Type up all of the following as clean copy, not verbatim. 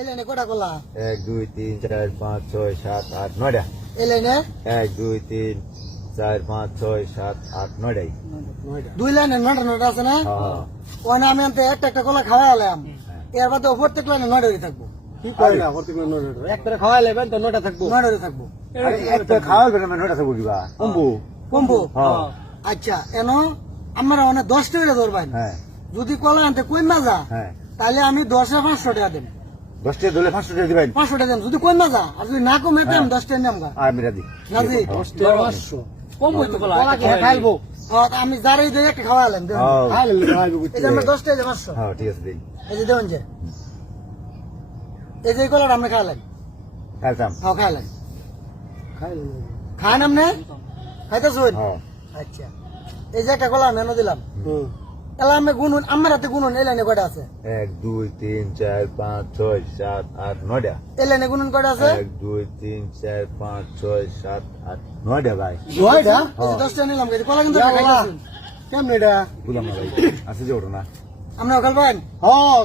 এই লাইনে কটা কলা? 1 2 3 4 5 6 7 8 9টা। এই লাইনে 1 2 3 4 5 6 7 8 9টাই। দুই লাইনে নটা নটা আছে না? হ্যাঁ। ওখানে আমি আনতে একটা একটা কলা খাওয়া এলাম, এর বাদে প্রত্যেক লাইনে নটা থাকবো। কি কয় না প্রত্যেক নয়টা একটা খাওয়াই লেবেন তো নয়টা থাকবো। নটা থাকবো আরে একটা খাওয়াবে না 9টা থাকবো দিবা। কমবো। কমবো। হ্যাঁ। আচ্ছা এনো আমরা অনেক 10 টাকা ধরবেন, হ্যাঁ। যদি কলা আনতে কই না যা হ্যাঁ। তাহলে আমি 10 এ 500 টাকা দেব। 10টা দলে 500 টাকা দিবেন। 500 টাকা দেব যদি কই না যা, আর যদি না কমে তো আমি 10 টাকা নেব গা। আমি রাজি। রাজি? 500 কম হইতো বলা কলা কি খাইবো আমি যারাই দিয়ে একটা খাওয়া এলাম দেন। হ্যাঁ। খাইলে খাইবো এই যে আমরা 10 টাকা 500, হ্যাঁ ঠিক আছে দিন। এই যে দেন যে এই যে কলাটা আমরা খাইলাম। খাইতাম। হ্যাঁ খাইলাম। খাইলে খান আপনি খাইতেছুন? হ্যাঁ। আচ্ছা এই যে একটা কলা মেনু দিলাম, হুম তাহলে আমি গুনুন আমার হাতে গুনুন এই লাইনে কয়টা আছে? 1 2 3 4 5 6 7 8 9টা। এই লাইনে গুনুন কয়টা আছে? 1 2 3 4 5 6 7 8 9টা ভাই। নয়টা এই যে 10 টাকা নিলাম, এই যে কলা কিন্তু ইয়া বাবা। খাইতেছুন। কেমন এটা বুঝলাম না ভাই। আছে যে ওটা না। আপনারা খেলবেন?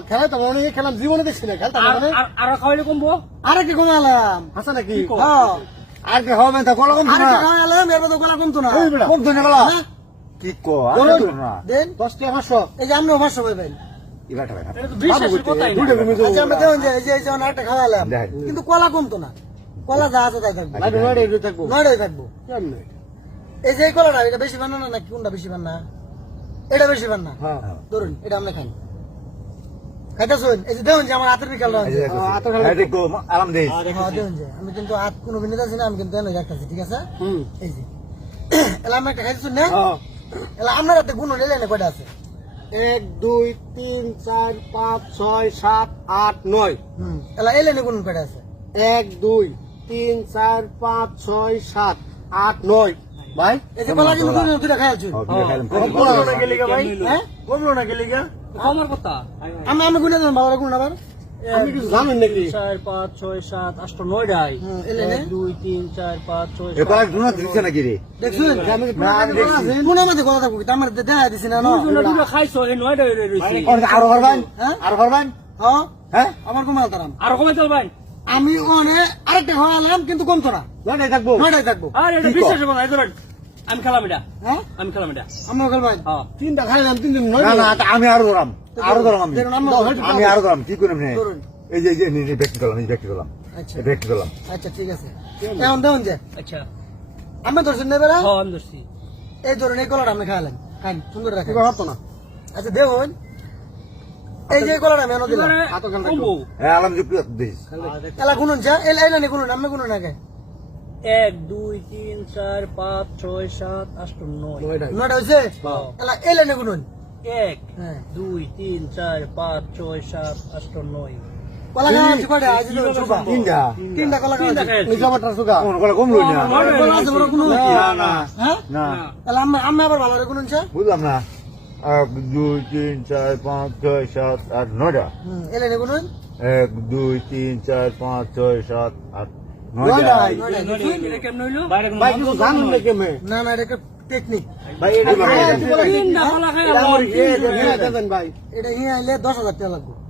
খেলা তো অনেক খেলাম জীবনে দেখছি না খেলতাম না মানে আর খাওয়াইলে কমবো। আরে কি কমালাম? হাসা নাকি হ্যাঁ আর কি হবে না কলা কম আরে না। কি কমালাম, এর মধ্যে কলা কমতো না। এই বেটা কম তো না কলা। হ্যাঁ? কি কো আর তো না। দেন 10 টাকা 500 এই যে আপনিও 500 পাইবেন। ইবাটা ভাই। এটা তো বিশ্বাসের কথাই না। দুইটা তুমি আচ্ছা আমরা দেখুন যে এই যে একটা খাওয়ালাম, দেখেন। কিন্তু কলা কমতো না, কলা যা আছে তাই থাকবে, লাইট নয়টা এটা থাকবো নয়টাই থাকবো। কেমন এই যে এই কলাটা এটা বেশি বান না নাকি কোনটা বেশি বান না? এটা বেশি বান না। হ্যাঁ ধরুন এটা আমরা খাই খাইতেছুন। এই যে দেখুন যে আমার হাতের বিকাল এই যে দেখো। এই দেখো আরাম দেই। দেখুন যে আমি কিন্তু হাত কোনো বিনিয়োগ আছি না, আমি কিন্তু এনে রাখতেছি, ঠিক আছে? হুম এই যে এলা আমি একটা খাইতেছুন না, হ্যাঁ এলা আপনার হাতে গুণ হলে এনে কয়টা আছে? 1 2 3 4 5 6 7 8 9 এলা এলে এনে গুণ কয়টা আছে? 1 2 3 4 5 6 7 8 9 ভাই এই যে কলা কিন্তু দুইটা খাইছুন। হ্যাঁ দুইটা খাইলাম। কমলো না গেলি গা ভাই হ্যাঁ কমলো না গেলি গা কমার কথা। আমি গুণে দেন বাবার গুণ আবার। আমি কিছু জানেন নাকি 4 5 6 7 8 9টাই। এলে নে 1 2 3 4 5 6 এ কলা দুনা দিছে নাকি রে? দেখছুন আমি না আমি দেখছি। গুণের মধ্যে কলা থাকবো, আমার দেখা দিছি না না। দুটো খাইছো এই 9টাই রইছে। আরো করবেন? হ্যাঁ আরো করবেন? হ্যাঁ হ্যাঁ? আমার ঘুমাল তারাম আর কমাই চলবেন। আমি ওনে আরেকটা খাওয়ালাম কিন্তু কমতো না, নয়টাই থাকবো নয়টাই থাকবো। আর এটা বিশ্বাসের কথা, এই ধরেন আমি খেলাম এটা, হ্যাঁ আমি খেলাম এটা। আমরা খেলবেন? হ্যাঁ তিনটা খাইলাম তিন দিন না নয়টা না আমি আরো ধরাম। আরো ধরাম আমি। দেখুন আমরা আমি আরো ধরাম। কি করে নে? ধরুন। এই যে এই ব্যক্তি দিলাম, এই ব্যক্তি দিলাম। আচ্ছা এই ব্যক্তি দিলাম। আচ্ছা ঠিক আছে, এখন দেখুন যে আচ্ছা। আমি ধরছেন নেবে না, হ্যাঁ আমি ধরছি। এই ধরুন এই কলাটা আমি খাওয়ালাম, খান সুন্দর রাখেন। এবার হতো না আচ্ছা দেখুন এই যে কলাটা আমি এনে দিলাম, এবারে হাতও খেলা কমবো। হ্যাঁ আলাম যুক্ত দিস। এলা গুনুন যা এলা নে গুনুন, আমি গুনুন আগে 1 2 3 4 5 6 7 8 9। নয়টাই নয়টা হয়েছে, এলা এলা নে গুনুন। 1 হ্যাঁ 2 3 4 5 6 7 8 9। কলা খাওয়া আছে কয়টা? আজ দিন সুবা তিনটা। তিনটা কলা খাওয়া তিনটা আছে। খাইছি। এই জামাটার সুগা কোন কলা কম লই না। কলা আছে বড় গুনুন? না না হ্যাঁ না। এলা আমি আবার ভালো করে গুনুন চা। বুঝলাম না। 1 2 3 4 5 6 7 8 9টা। এলা নে গুনুন 1 2 3 4 5 6 7 8 নয়টাই। 9টা। নয়টা। এটা কেমন হইলো? ভাই কিছু জানেন নাকি মে না না এটা একটা টেকনিক, ভাই এটা তিনটা কলা খাইলাম। দেন ভাই এটা হিয়া আইলে 10,000 টাকা লাগবে।